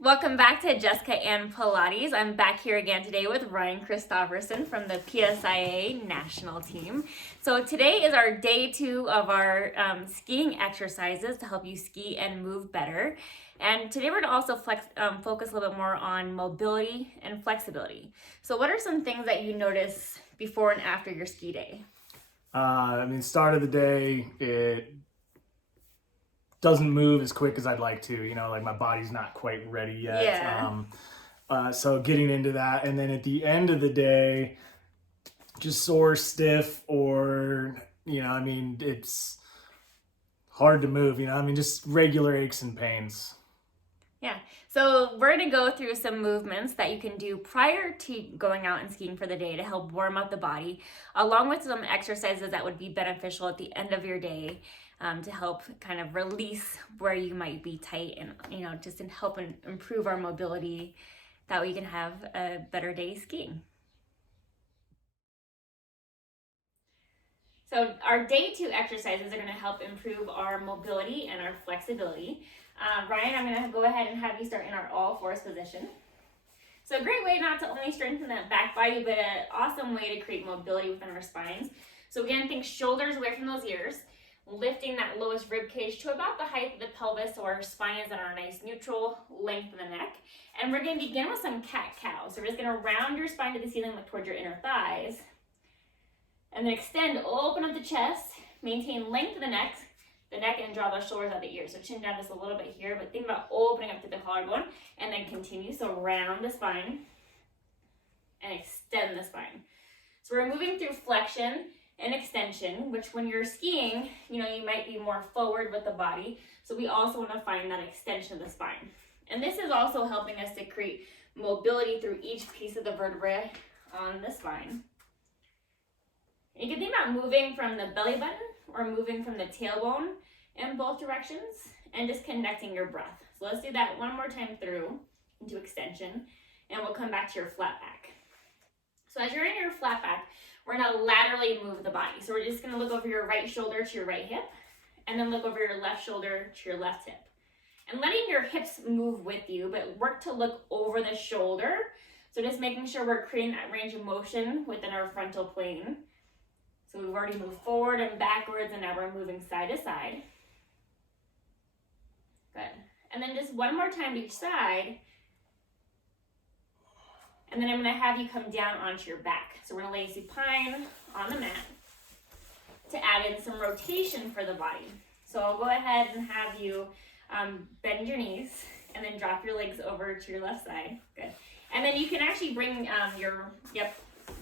Welcome back to Jessica and Pilates. I'm back here again today with Ryan Christofferson from the PSIA national team. So today is our day 2 of our skiing exercises to help you ski and move better. And today we're going to also focus a little bit more on mobility and flexibility. So what are some things that you notice before and after your ski day? Start of the day, it doesn't move as quick as I'd like to. Like my body's not quite ready yet. Yeah. So getting into that, and then at the end of the day, just sore, stiff, or it's hard to move. Just regular aches and pains. Yeah, so we're going to go through some movements that you can do prior to going out and skiing for the day to help warm up the body, along with some exercises that would be beneficial at the end of your day to help kind of release where you might be tight and, just to help improve our mobility. That way you can have a better day skiing. So our day 2 exercises are going to help improve our mobility and our flexibility. Ryan, I'm going to go ahead and have you start in our all fours position. So a great way not to only strengthen that back body, but an awesome way to create mobility within our spines. So again, think shoulders away from those ears, lifting that lowest rib cage to about the height of the pelvis so our spine is at our nice neutral length of the neck. And we're going to begin with some cat-cow. So we're just going to round your spine to the ceiling, look towards your inner thighs. And then extend, open up the chest, maintain length of the neck, and draw the shoulders out the ears. So chin down just a little bit here, but think about opening up to the collarbone, and then continue. So round the spine and extend the spine. So we're moving through flexion and extension, which when you're skiing, you might be more forward with the body. So we also want to find that extension of the spine. And this is also helping us to create mobility through each piece of the vertebrae on the spine. You can think about moving from the belly button or moving from the tailbone in both directions and just connecting your breath. So let's do that one more time through into extension, and we'll come back to your flat back. So as you're in your flat back, we're going to laterally move the body. So we're just going to look over your right shoulder to your right hip, and then look over your left shoulder to your left hip. And letting your hips move with you, but work to look over the shoulder. So just making sure we're creating that range of motion within our frontal plane. So we've already moved forward and backwards, and now we're moving side to side. Good. And then just one more time to each side. And then I'm going to have you come down onto your back. So we're going to lay supine on the mat to add in some rotation for the body. So I'll go ahead and have you bend your knees and then drop your legs over to your left side. Good. And then you can actually bring your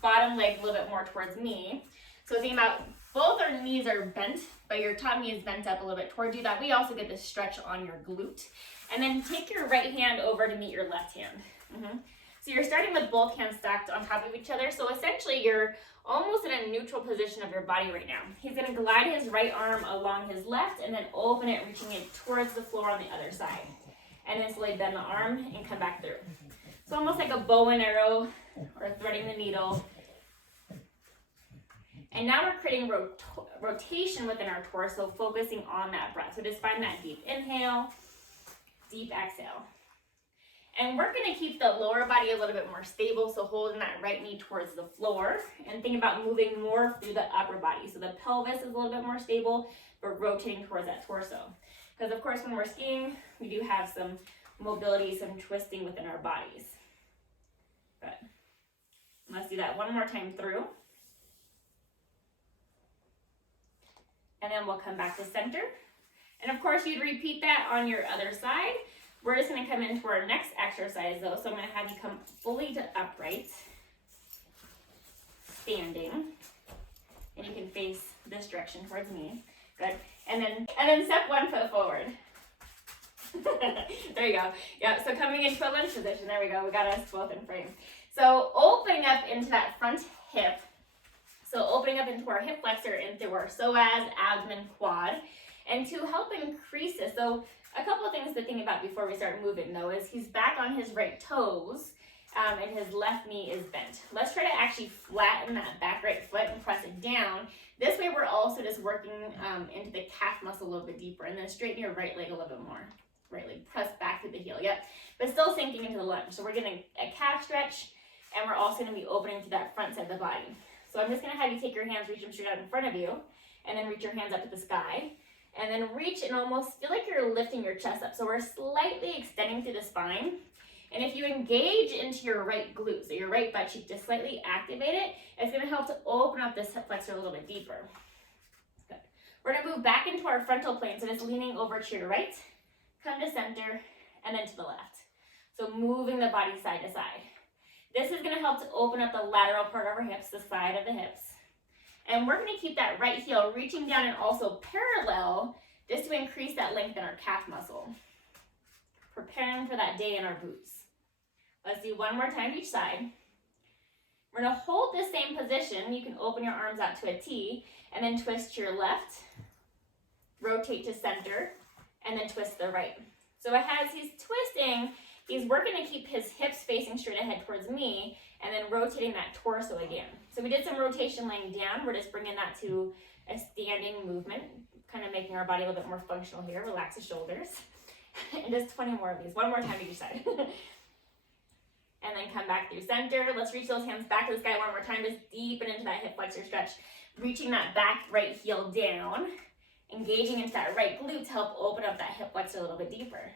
bottom leg a little bit more towards me. So think about both our knees are bent, but your top knee is bent up a little bit towards you. That way you also get this stretch on your glute. And then take your right hand over to meet your left hand. So you're starting with both hands stacked on top of each other. So essentially you're almost in a neutral position of your body right now. He's going to glide his right arm along his left and then open it, reaching it towards the floor on the other side. And then slowly bend the arm and come back through. So almost like a bow and arrow or threading the needle. And now we're creating rotation within our torso, focusing on that breath. So just find that deep inhale, deep exhale. And we're going to keep the lower body a little bit more stable, so holding that right knee towards the floor. And think about moving more through the upper body. So the pelvis is a little bit more stable, but rotating towards that torso. Because of course when we're skiing, we do have some mobility, some twisting within our bodies. Good. Let's do that one more time through. And then we'll come back to center. And of course, you'd repeat that on your other side. We're just going to come into our next exercise, though. So I'm going to have you come fully to upright, standing. And you can face this direction towards me. Good. And then step 1 foot forward. There you go. Yeah, so coming into a lunge position. There we go. We got us both in frame. So opening up into that front hip. So opening up into our hip flexor and through our psoas, abdomen, quad. And to help increase this, so a couple of things to think about before we start moving though is he's back on his right toes and his left knee is bent. Let's try to actually flatten that back right foot and press it down. This way we're also just working into the calf muscle a little bit deeper, and then straighten your right leg a little bit more. Right leg press back through the heel. Yep. but still sinking into the lunge. So we're getting a calf stretch, and we're also going to be opening to that front side of the body. So I'm just going to have you take your hands, reach them straight out in front of you, and then reach your hands up to the sky, and then reach and almost feel like you're lifting your chest up. So we're slightly extending through the spine. And if you engage into your right glute, so your right butt cheek, just slightly activate it, it's going to help to open up this hip flexor a little bit deeper. Good. We're going to move back into our frontal plane, so just leaning over to your right, come to center, and then to the left. So moving the body side to side. This is going to help to open up the lateral part of our hips, the side of the hips. And we're going to keep that right heel reaching down and also parallel, just to increase that length in our calf muscle. Preparing for that day in our boots. Let's do one more time each side. We're going to hold this same position. You can open your arms out to a T and then twist to your left, rotate to center, and then twist to the right. So as he's twisting, he's working to keep his hips facing straight ahead towards me and then rotating that torso again. So we did some rotation laying down. We're just bringing that to a standing movement, kind of making our body a little bit more functional here. Relax the shoulders. And just 20 more of these. One more time each side. And then come back through center. Let's reach those hands back to the sky one more time. Just deepen into that hip flexor stretch. Reaching that back right heel down. Engaging into that right glute to help open up that hip flexor a little bit deeper.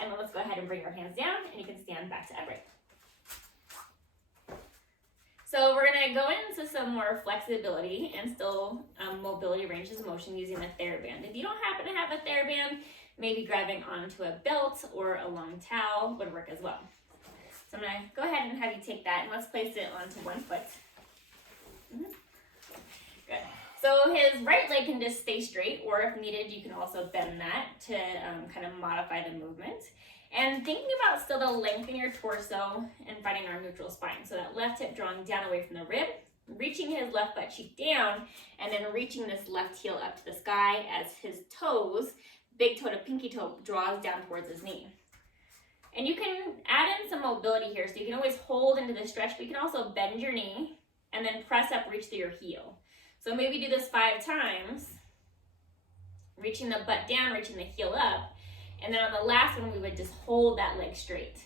And then let's go ahead and bring our hands down, and you can stand back to upright. So we're going to go into some more flexibility and still mobility ranges of motion using the Thera band. If you don't happen to have a Thera band, maybe grabbing onto a belt or a long towel would work as well. So I'm going to go ahead and have you take that, and let's place it onto one foot. Good. So his right leg can just stay straight, or if needed, you can also bend that to kind of modify the movement. And thinking about still the length in your torso and finding our neutral spine. So that left hip drawing down away from the rib, reaching his left butt cheek down, and then reaching this left heel up to the sky as his toes, big toe to pinky toe, draws down towards his knee. And you can add in some mobility here, so you can always hold into the stretch, but you can also bend your knee and then press up, reach through your heel. So maybe do this 5 times, reaching the butt down, reaching the heel up, and then on the last one, we would just hold that leg straight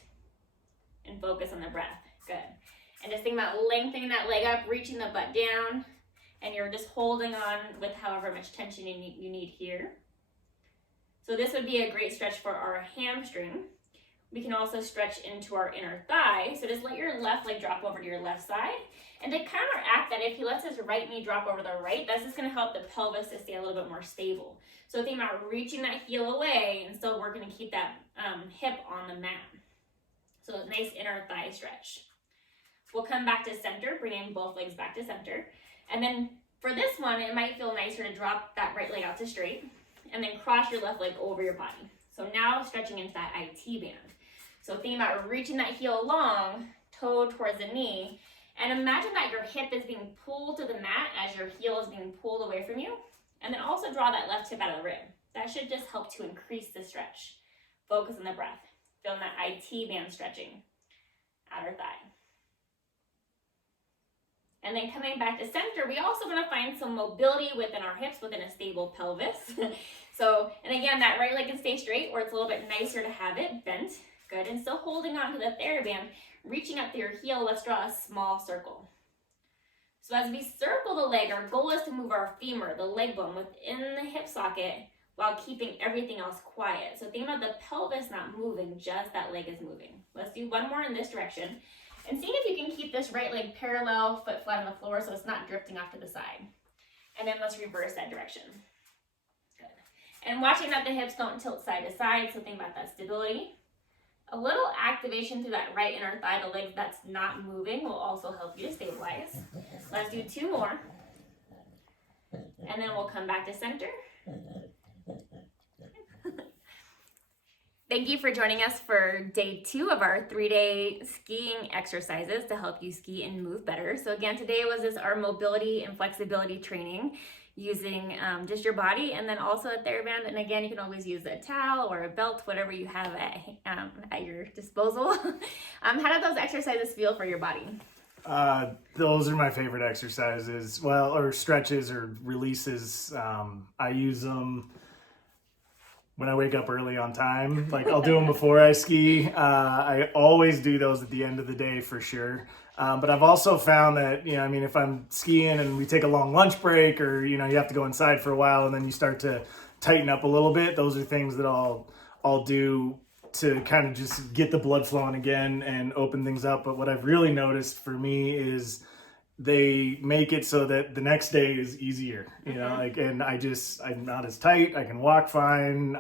and focus on the breath. Good. And just think about lengthening that leg up, reaching the butt down, and you're just holding on with however much tension you need here. So this would be a great stretch for our hamstring. We can also stretch into our inner thigh. So just let your left leg drop over to your left side. And to counteract that, if he lets his right knee drop over the right, that's just going to help the pelvis to stay a little bit more stable. So think about reaching that heel away and still working to keep that hip on the mat. So a nice inner thigh stretch. We'll come back to center, bringing both legs back to center. And then for this one, it might feel nicer to drop that right leg out to straight and then cross your left leg over your body. So now stretching into that IT band. So think about reaching that heel long, toe towards the knee, and imagine that your hip is being pulled to the mat as your heel is being pulled away from you. And then also draw that left hip out of the rib. That should just help to increase the stretch. Focus on the breath. Feeling that IT band stretching. Outer thigh. And then coming back to center, we also want to find some mobility within our hips, within a stable pelvis. So, and again, that right leg can stay straight, or it's a little bit nicer to have it bent. Good. And still holding on to the Thera band, reaching up through your heel, let's draw a small circle. So as we circle the leg, our goal is to move our femur, the leg bone, within the hip socket while keeping everything else quiet. So think about the pelvis not moving, just that leg is moving. Let's do one more in this direction. And seeing if you can keep this right leg parallel, foot flat on the floor so it's not drifting off to the side. And then let's reverse that direction. Good. And watching that the hips don't tilt side to side, so think about that stability. A little activation through that right inner thigh, the leg that's not moving, will also help you to stabilize. Let's do 2 more. And then we'll come back to center. Thank you for joining us for day 2 of our 3-day skiing exercises to help you ski and move better. So again, today was our mobility and flexibility training using just your body, and then also a Thera band. And again, you can always use a towel or a belt, whatever you have at your disposal. How did those exercises feel for your body? Those are my favorite exercises. Well, or stretches or releases. I use them when I wake up early on time. Like I'll do them before I ski. I always do those at the end of the day for sure. But I've also found that, you know, I mean, if I'm skiing and we take a long lunch break, or, you know, you have to go inside for a while and then you start to tighten up a little bit, those are things that I'll do to kind of just get the blood flowing again and open things up. But what I've really noticed for me is they make it so that the next day is easier, you know, like, and I'm not as tight. I can walk fine.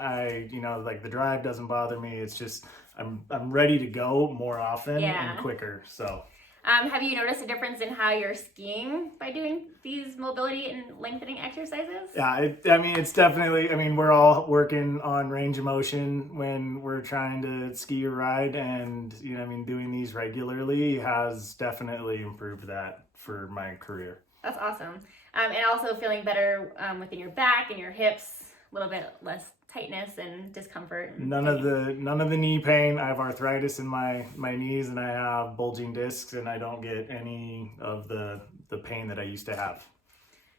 You know, like the drive doesn't bother me. It's just, I'm ready to go more often and quicker. So, have you noticed a difference in how you're skiing by doing these mobility and lengthening exercises? Yeah, I mean, it's definitely, I mean, we're all working on range of motion when we're trying to ski or ride, and, you know, I mean, doing these regularly has definitely improved that for my career. That's awesome. And also feeling better within your back and your hips, a little bit less tightness and discomfort. None of the knee pain. I have arthritis in my knees, and I have bulging discs, and I don't get any of the pain that I used to have.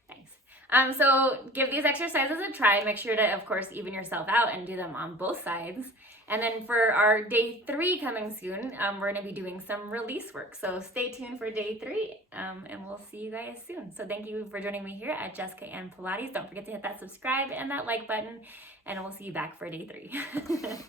Nice. So give these exercises a try. Make sure to, of course, even yourself out and do them on both sides. And then for our day 3 coming soon, we're going to be doing some release work. So stay tuned for day 3, and we'll see you guys soon. So thank you for joining me here at Jessica and Pilates. Don't forget to hit that subscribe and that like button, and we'll see you back for day 3.